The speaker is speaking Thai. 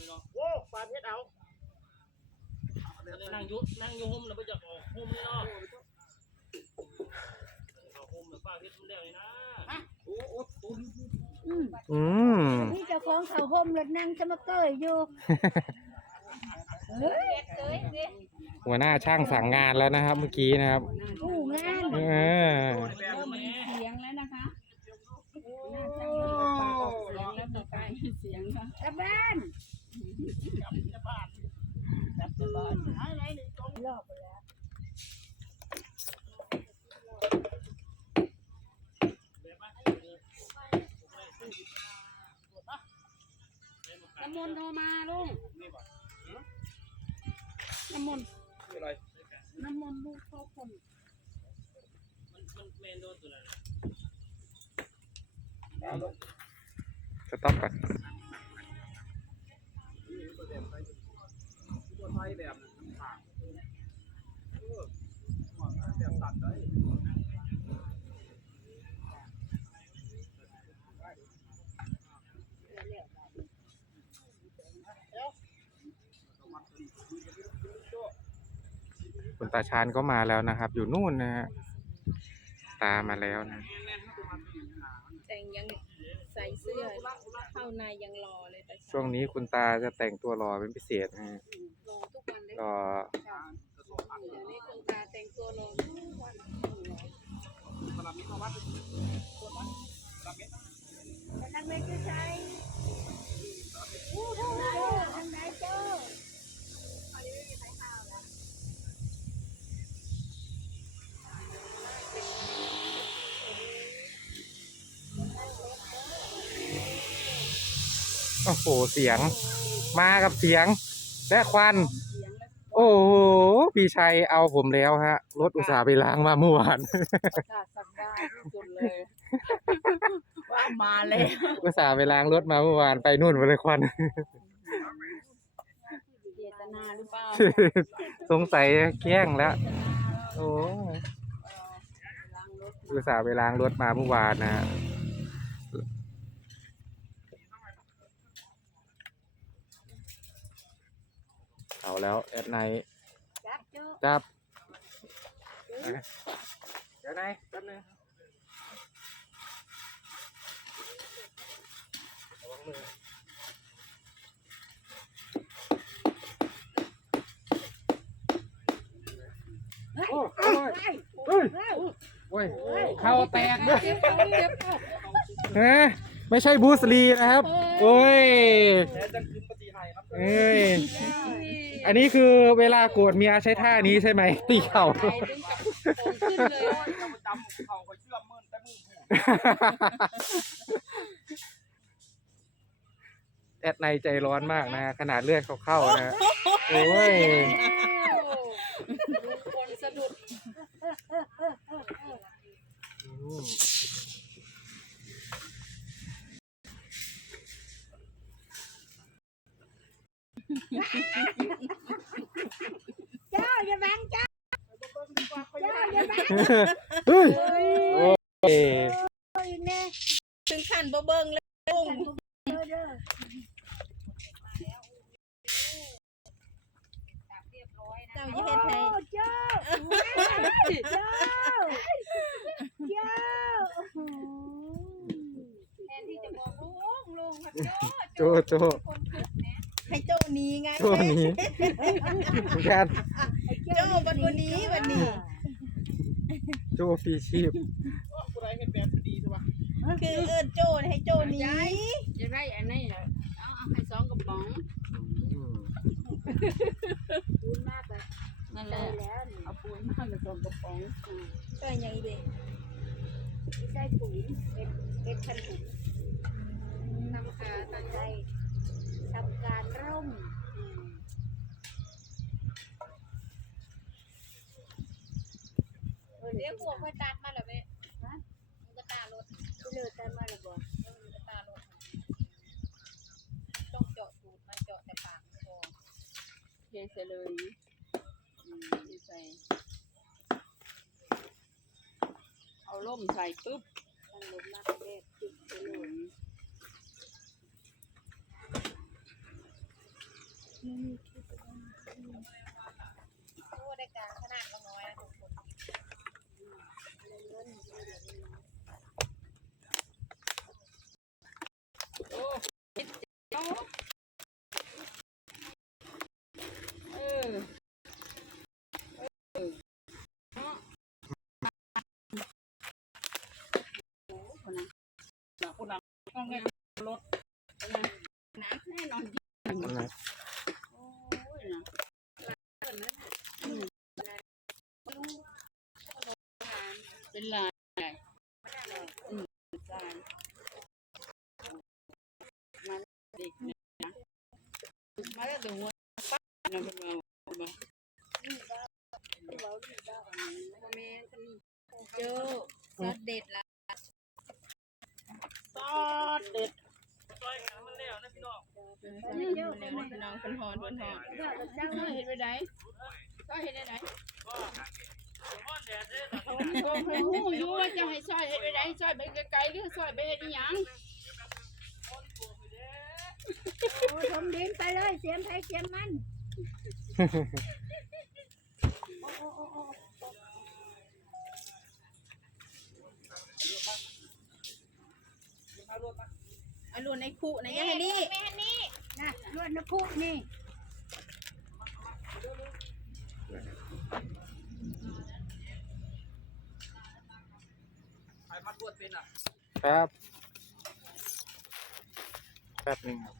เลยเนาะโอ้ปลาเพชรเอานั่งอยุนั่งอยุห่มแล้วไปจากออกห่มเลยเนาะออกห่มแบบป้าเพชรมันแล้วนี่นะโอ้โอ้โอ้อืมอืมพี่เจ้าของเขาห่มแล้วนั่งจะมาเกยอยู่เฮ้ยเกยเด้หัวหน้าช่างสั่งงานแล้วนะครับ เมื่อกี้นะครับอู้งานเออเริ่มแม่เสียงแล้วนะคะโน่าจะมีปากออกเสียงแล้วมีการเสียงค่ะกลับบ้านรอบไปแล้ว น้ำมนต์โทรมาลุงน้ำมนต์อะไรน้ำมนต์ลูกพ่อคนมันมันเมนโดนตัวนั้นสต็อปก่อน ตัวไทยแบบนั้นผ่าเออแบบตัดได้คุณตาชานก็มาแล้วนะครับ อยู่นู่นนะฮะตามาแล้วนะแต่งยัง ส่เสื้อเข้าในยังรอเลยแต่ช่วงนี้คุณตาจะแต่งตัวรอเป็นพิเศษนะฮะรอทุกวันเลยรอเดี๋ยวนี้คุณตาแต่งตัวรอทุกวัน อ้โหเสียง มากับเสียง และควัน โอ้โหพี่ชัยเอาผมแล้วฮะ รถอุตส่าห์ไปล้างมาเมื่อวานประกาศสักได้สุดเลย ว่ามาแล้วอุตส่าห์ไปล้างรถมาเมื่อวานไปนู่นไปเลยควัน เจตนาหรือเปล่าสงสัยแกล้งแล้ว โอ้ ล้างรถ อุตส่าห์ไปล้างรถมาเมื่อวานนะฮะ เอาแล้วแอดไนท์จับเจ้าจับเดี๋ยวนายแป๊บนึงระวังมือโอ้ยโอ้ยไปเฮ้ยเร็วโอ้ยเข่าแตกด้วยเจ็บเอาเจ็บเอาฮะ ไม่ใช่บูสลีนะครับโอ้ยแท้จะขึ้นปฏิไทยครับเอ้ย อันนี้คือเวลาโกรธเมียใช้ท่านี้ใช่ไหมตีเข่าไปดึงกับโป่งขึ้นเลยโอ้ยจะมาจำเขาคอยเชื่อมมื่นแต่มือผูกแอดในใจร้อนมากนะ ขนาดเลือดเขาเข้านะ โอ้ยลุงพลสะดุด เจ้าอย่าแบงเจ้าเจ้าอย่าแบงเฮ้ยโอ้ยแน่ถึงขั้นบ่เบิ่งเลยลุงเด้อเด้อเจ้าอย่าเฮ็ดให้เจ้าเจ้าเจ้าแทนที่จะบอกลุงลุงครับโจโจ โจหนี้เหมือนกันโจบันวันนี้วันนี้ โจฟีชีพผู้ใดเห็นแบบดีใช่ปะคือเอิ้นโจให้โจหนี้จะได้อันนี้เหรอเอาเอาให้สองกระป๋องอืมปูนมากเลยนั่นแหได้ละแล้วนี่เอาปูนมาให้สองกระป๋องอืมใส่หยังอีเด้ได้ปุ๋ยเป็นเป็นขนุนทำการตั้งใจทำการร่มอืม เดี๋ยวพวกไปตัดมาแล้วแม่ฮะมันก็ตารถ ไปเลยแต่มาและบ่เออมันก็ตารถต้องเจาะตูดมันเจาะแต่ปากมันพอเทใส่เลยอืมเทใส่ เอาล่มใส่ปุ๊บมันลมมากเลยจุดไปเลยโอ้ได้การขนาดละน้อยนะทุกคน เออ คนนั้นต้องเงี้ยรถ น้ำให้ นอนดีนะโอ้ยนะเป็นลายอืมลายมันเด็กเนี่ยนะมาแล้วตัวหัวป้านะเป็นเราบ่แม่ก็มีเจอซอสเด็ดละซอสเด็ดซอยขามั น้องคนหอนคนหอนเดี๋ยวเราจะก็เห็นไปไหนก็เห็นได้ไหนก็ร้อนแดดเด้อโอ้โหอยู่ว่าจะให้ซอยเห็นไปไหนซอยไปไกลๆหรือซอยไปเห็นยังโอ้ทมดินไปเลยเสียมไทยเสียมมันโอ้โอ้โอ้ โอ้อรุณในคุนะยายนี่แม่นี่นะลวดน้ำพุนี่ใครมาตรวจเป็นอะครับแป๊บหนึงครับ